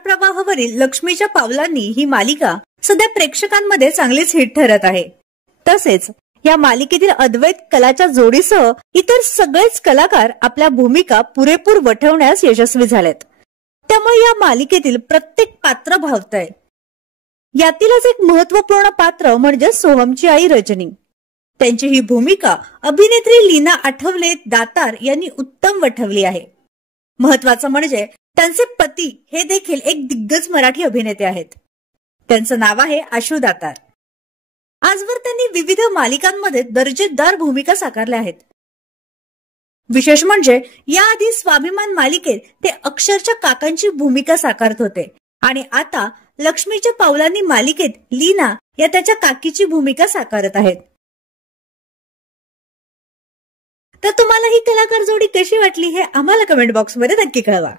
प्रवाहावरील लक्ष्मीच्या पावलांनी ही मालिका सध्या प्रेक्षकांमध्ये चांगलीच हिट ठरत आहे। तसेच या मालिकेतील अद्वैत कलाच्या जोडीसह इतर सगळेच कलाकार आपल्या भूमिका पुरेपूर वठवण्यास यशस्वी झालेत। त्यामुळे या मालिकेतील प्रत्येक पात्र भावतंय। यातीलच एक महत्त्वपूर्ण पात्र म्हणजे सोहमची आई रजनी। त्यांची ही भूमिका अभिनेत्री लीना आठवले दातार यांनी उत्तम वठवली आहे। महत्त्वाचं म्हणजे त्यांचे पती हे देखील एक दिग्गज मराठी अभिनेते आहेत। त्यांचं नाव आहे आशु दातार। आजवर त्यांनी विविध मालिकांमध्ये दर्जेदार भूमिका साकारल्या आहेत। विशेष म्हणजे याआधी स्वाभिमान मालिकेत ते अक्षरच्या काकांची भूमिका साकारत होते आणि आता लक्ष्मीच्या पावलांनी मालिकेत लीना या त्याच्या काकीची भूमिका साकारत आहेत। तर तुम्हाला ही कलाकार जोडी कशी वाटली हे आम्हाला कमेंट बॉक्समध्ये नक्की कळवा।